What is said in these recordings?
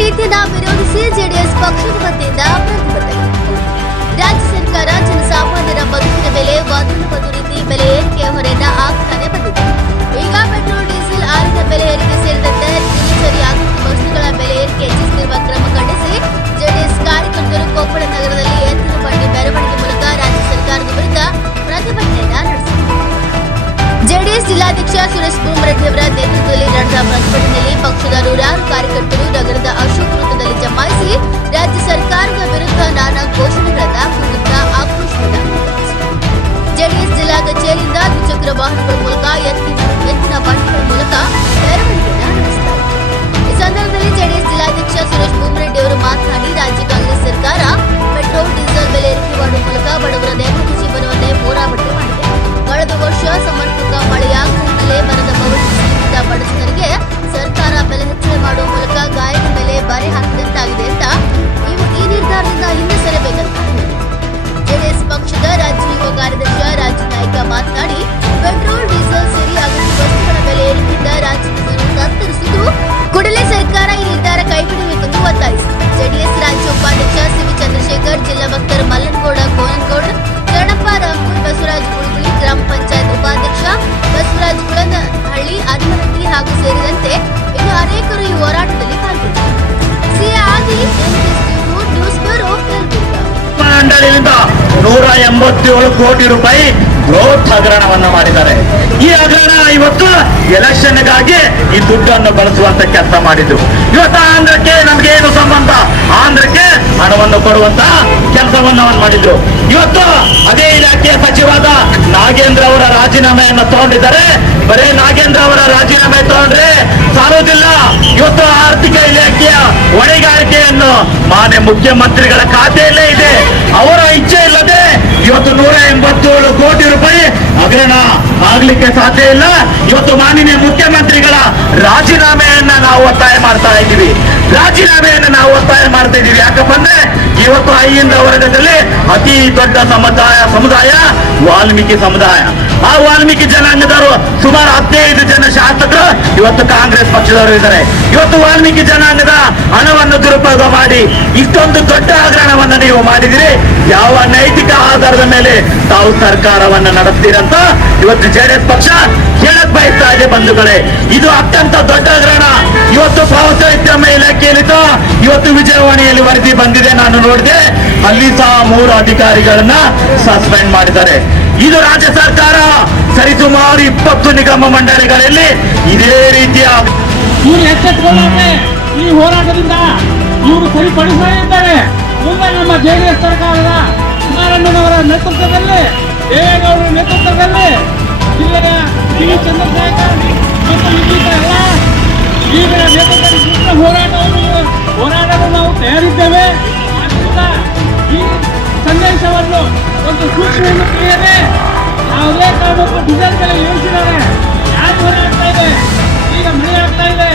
ನೀತಿಯನ್ನು ವಿರೋಧಿಸಿ ಜೆಡಿಎಸ್ ಪಕ್ಷದ ವತಿಯಿಂದ ಪ್ರತಿಭಟನೆ. ರಾಜ್ಯ ಸರ್ಕಾರ ಜನಸಾಮಾನ್ಯರ ಬದುಕಿನ ಮೇಲೆ ಒಂದೊಂದು ರೀತಿ ಬೆಲೆ ಏರಿಕೆ ಹೊರೆಯನ್ನ ಆಗ್ತಾನೆ ಬಂದಿದೆ. ಈಗ ಪೆಟ್ರೋಲ್, ಡೀಸೆಲ್, ಆಹಾರದ ಬೆಲೆ ಏರಿಕೆ ಸೇರಿದಂತೆ ದಿನಚರಿ ಅಗತ್ಯ ವಸ್ತುಗಳ ಬೆಲೆ ಏರಿಕೆ ಹೆಚ್ಚಿಸುತ್ತಿರುವ ಕ್ರಮ ಖಂಡಿಸಿ ಜೆಡಿಎಸ್ ಕಾರ್ಯಕರ್ತರು ಕೊಪ್ಪಳ ನಗರದಲ್ಲಿ ಎತ್ತಿನ ಬಂಡಿ ಮೆರವಣಿಗೆ ಮೂಲಕ ರಾಜ್ಯ ಸರ್ಕಾರದ ವಿರುದ್ಧ ಪ್ರತಿಭಟನೆಯನ್ನ ನಡೆಸಿದರು. ಜೆಡಿಎಸ್ ಜಿಲ್ಲಾಧ್ಯಕ್ಷ ಸುರೇಶ್ ಭೂಮರೆಡ್ಡಿ ಅವರ ನೇತೃತ್ವದಲ್ಲಿ ನಡೆದ ಪ್ರತಿಭಟನೆಯಲ್ಲಿ ಪಕ್ಷದ ನೂರಾರು ಕಾರ್ಯಕರ್ತರು ನಗರದ ಅಶೋಕ್ ವೃತ್ತದಲ್ಲಿ ಜಮಾಯಿಸಿ ರಾಜ್ಯ ಸರ್ಕಾರದ ವಿರುದ್ಧ ನಾನಾ ಘೋಷಣೆಗಳನ್ನ ಕೂಗುತ್ತಾ ಆಕ್ರೋಶವನ್ನ ವ್ಯಕ್ತಪಡಿಸಿದರು. ಜೆಡಿಎಸ್ ಜಿಲ್ಲಾ ಕಚೇರಿಯಿಂದ ದ್ವಿಚಕ್ರ ವಾಹನಗಳ ಮೂಲಕ ಎತ್ತಿನ ಬಂಡಿಗಳ ಮೂಲಕ ಮೆರವಣಿಗೆಯನ್ನ ನಡೆಸಿದರು. ಈ ಸಂದರ್ಭದಲ್ಲಿ ಜೆಡಿಎಸ್ ಜಿಲ್ಲಾಧ್ಯಕ್ಷ ಸುರೇಶ್ ಭೂಮರೆಡ್ಡಿ ಅವರು ಮಾತನಾಡಿ, ರಾಜ್ಯ ಕಾಂಗ್ರೆಸ್ ಸರ್ಕಾರ ಪೆಟ್ರೋಲ್, ಡೀಸೆಲ್ ಬೆಲೆ ಏರಿಕೆ ಮಾಡುವ ಮೂಲಕ ಬಡವರ ನೆಮ್ಮದಿ ಜೀವನವನ್ನೇ ಹೋರಾಟ ಮಾಡಿದೆ. ಕಳೆದ ವರ್ಷ ಸಮರ್ಪಕ ಮಳೆಯಾಗುವ ಹಿನ್ನೆಲೆ ಬರದ ಬವಣೆಯಿಂದ ಬಡ ಜನರಿಗೆ ಸರ್ಕಾರ ಬೆಲೆ ಹೆಚ್ಚಳ ಮಾಡುವ ಮೂಲಕ ಗಾಯದ ಮೇಲೆ ಬರೆ ಹಾಕಿದಂತಾಗಿದೆ ಅಂತ ಈ ನಿರ್ಧಾರದಿಂದ ಹಿಂದೆ ಸರಿಯಬೇಕಂತ ಹೇಳಿದರು. ಜೆಡಿಎಸ್ ಪಕ್ಷದ ರಾಜ್ಯ ಯುವ ಕಾರ್ಯದರ್ಶಿ ರಾಜ್ಯ ನಾಯ್ಕ ಮಾತನಾಡಿ, ಪೆಟ್ರೋಲ್, ಡೀಸೆಲ್ ಸೇರಿ ಅಗತ್ಯ ವಸ್ತುಗಳ ಬೆಲೆ ಏರಿಕೆಯಿಂದ ರಾಜ್ಯದ ಜನರು ತತ್ತರಿಸಿದ್ದು, ಕೂಡಲೇ ಸರ್ಕಾರ ಈ ನಿರ್ಧಾರ ಕೈಬಿಡಬೇಕೆಂದು ಒತ್ತಾಯಿಸಿದರು. ಜೆಡಿಎಸ್ ರಾಜ್ಯ ಉಪಾಧ್ಯಕ್ಷ ಸಿವಿ ಚಂದ್ರಶೇಖರ್, ಜಿಲ್ಲಾ ವಕ್ತಾರ ಮಲ್ಲನಗೌಡ ಕೋನಗೌಡ, ಶರಣಪ್ಪ ರಾಮಪುರ್, ಬಸವರಾಜ ಗುಳುಗುಳಿ, ಗ್ರಾಮ ಪಂಚಾಯತ್ ಉಪಾಧ್ಯಕ್ಷ ಬಸವರಾಜ ಕುಳನಹಳ್ಳಿ, ಹನುಮರೆಡ್ಡಿ ಹಾಗೂ ಸೇರಿದಂತೆ ಇನ್ನು ಅನೇಕರು ಈ ಹೋರಾಟದಲ್ಲಿ ಪಾಲ್ಗೊಂಡಿದ್ದರು. ನ್ಯೂಸ್ ಬ್ಯೂರೋ, ಮಂಡಳಿಯಿಂದ 187 ಕೋಟಿ ರೂಪಾಯಿ ಬೃಹತ್ ಹಗರಣವನ್ನ ಮಾಡಿದ್ದಾರೆ. ಈ ಹಗರಣ ಇವತ್ತು ಎಲೆಕ್ಷನ್ಗಾಗಿ ಈ ದುಡ್ಡನ್ನು ಬಳಸುವಂತ ಕೆಲಸ ಮಾಡಿದ್ರು. ಇವತ್ತು ಆಂಧ್ರಕ್ಕೆ ನಮ್ಗೆ ಏನು ಸಂಬಂಧ, ಆಂಧ್ರಕ್ಕೆ ಹಣವನ್ನು ಕೊಡುವಂತ ಕೆಲಸವನ್ನ ಮಾಡಿದ್ರು. ಇವತ್ತು ಅದೇ ಇಲಾಖೆಯ ಸಚಿವಾದ ನಾಗೇಂದ್ರ ಅವರ ರಾಜೀನಾಮೆಯನ್ನು ತಗೊಂಡಿದ್ದಾರೆ. ಬರೇ ನಾಗೇಂದ್ರ ಅವರ ರಾಜೀನಾಮೆ ತಗೊಂಡ್ರೆ ಸಾಲುವುದಿಲ್ಲ. ಇವತ್ತು ಆರ್ಥಿಕ ಇಲಾಖೆಯ ಹೊಣೆಗಾರಿಕೆಯನ್ನು ಮಾನ್ಯ ಮುಖ್ಯಮಂತ್ರಿಗಳ ಖಾತೆಯಲ್ಲೇ ಇದೆ. ಅವರ ಇಚ್ಛೆ ಇಲ್ಲದೆ ಇವತ್ತು 187 ಕೋಟಿ ರೂಪಾಯಿ ಹಗರಣ ಆಗ್ಲಿಕ್ಕೆ ಸಾಧ್ಯ ಇಲ್ಲ. ಇವತ್ತು ಮಾನ್ಯ ಮುಖ್ಯಮಂತ್ರಿಗಳ ರಾಜೀನಾಮೆಯನ್ನ ನಾವು ಒತ್ತಾಯ ಮಾಡ್ತಾ ಇದ್ದೀವಿ. ಯಾಕಪ್ಪ ಅಂದ್ರೆ ಇವತ್ತು ಅಹಿಂದ ವರ್ಗದಲ್ಲಿ ಅತಿ ದೊಡ್ಡ ಸಮುದಾಯ ವಾಲ್ಮೀಕಿ ಸಮುದಾಯ. ಆ ವಾಲ್ಮೀಕಿ ಜನಾಂಗದವರು ಸುಮಾರು 15 ಜನ ಶಾಸಕರು ಇವತ್ತು ಕಾಂಗ್ರೆಸ್ ಪಕ್ಷದವರು ಇದ್ದಾರೆ. ಇವತ್ತು ವಾಲ್ಮೀಕಿ ಜನಾಂಗದ ಹಣವನ್ನು ದುರುಪಯೋಗ ಮಾಡಿ ಇಷ್ಟೊಂದು ದೊಡ್ಡ ಹಗರಣವನ್ನು ನೀವು ಮಾಡಿದಿರಿ. ಯಾವ ನೈತಿಕ ಆಧಾರದ ಮೇಲೆ ತಾವು ಸರ್ಕಾರವನ್ನ ನಡೆಸ್ತೀರಂತ ಇವತ್ತು ಜೆಡಿಎಸ್ ಪಕ್ಷ ಹೇಳಕ್ ಬಯಸ್ತಾ ಇದೆ. ಬಂಧುಗಳೇ, ಇದು ಅತ್ಯಂತ ದೊಡ್ಡ ಹಗರಣ. ಇವತ್ತು ಪ್ರವಾಸೋದ್ಯಮ ಇಲಾಖೆಯಲ್ಲಿದ್ದ ಇವತ್ತು ವಿಜಯವಾಣಿಯಲ್ಲಿ ವರದಿ ಬಂದಿದೆ, ನಾನು ನೋಡಿದೆ. ಅಲ್ಲಿ ಸಹ 3 ಅಧಿಕಾರಿಗಳನ್ನ ಸಸ್ಪೆಂಡ್ ಮಾಡಿದ್ದಾರೆ. ಇದು ರಾಜ್ಯ ಸರ್ಕಾರ ಸರಿಸುಮಾರು 20 ನಿಗಮ ಮಂಡಳಿಗಳಲ್ಲಿ ಇದೇ ರೀತಿಯ ಈ ಹೋರಾಟದಿಂದ ಇವರು ಸರಿಪಡಿಸಲಿದ್ದಾರೆ. ಮುಂದೆ ನಮ್ಮ ಜೆಡಿಎಸ್ ಸರ್ಕಾರದ ಕುಮಾರಣ್ಣನವರ ನೇತೃತ್ವದಲ್ಲಿ, ದೇವೇಗೌಡರ ನೇತೃತ್ವದಲ್ಲಿ ಜಿಲ್ಲೆಯ ಸಿವಿ ಚಂದ್ರಶೇಖರ್ ಮತ್ತು ಎಲ್ಲ ಈಗಿನ ನೇತೃತ್ವದಲ್ಲಿ ಹೋರಾಟವನ್ನು ನಾವು ತಯಾರಿದ್ದೇವೆ. ಆದ್ದರಿಂದ ಈ ಸಂದೇಶವನ್ನು ಒಂದು ಸೂಚನೆಯನ್ನು ತಿಳಿಯದೆ ಯಾವುದೇ ಕಾರಣಕ್ಕೂ ಡೀಸೆಲ್ ಬೆಲೆ ಏರಿಸಿದ್ದಾರೆ. ಯಾರು ಹೊರೆ ಆಗ್ತಾ ಇದೆ, ಈಗ ಮಳೆ ಆಗ್ತಾ ಇದೆ,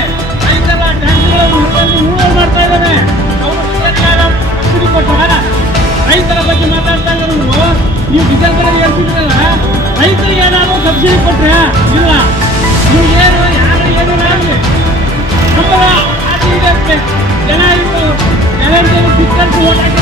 ರೈತರ ಟ್ಯಾಕ್ಸಿಗಳನ್ನು ಮಾಡ್ತಾ ಇದ್ದಾರೆ. ಅವರು ಸಬ್ಸಿಡಿ ಕೊಟ್ಟರೆ ರೈತರ ಬಗ್ಗೆ ಮಾತಾಡ್ತಾ ಇದ್ದಾರೆ. ನೀವು ಡೀಸೆಲ್ ಬೆಲೆ ಏರಿಸಿದ್ರಲ್ಲ, ರೈತರಿಗೆ ಏನಾದ್ರು ಸಬ್ಸಿಡಿ ಕೊಟ್ರೆ ಇಲ್ಲ. ನೀವೇನು ಯಾರು ಏನೇನು ಆಗಲಿ ಸಂಬಳ ಆಗಿ ಇದೆ. ಜನ ಇದು ಗ್ಯಾರಂಟಿ ಸಿಕ್ಕಂತ ಓಟ್ ಹಾಕಿ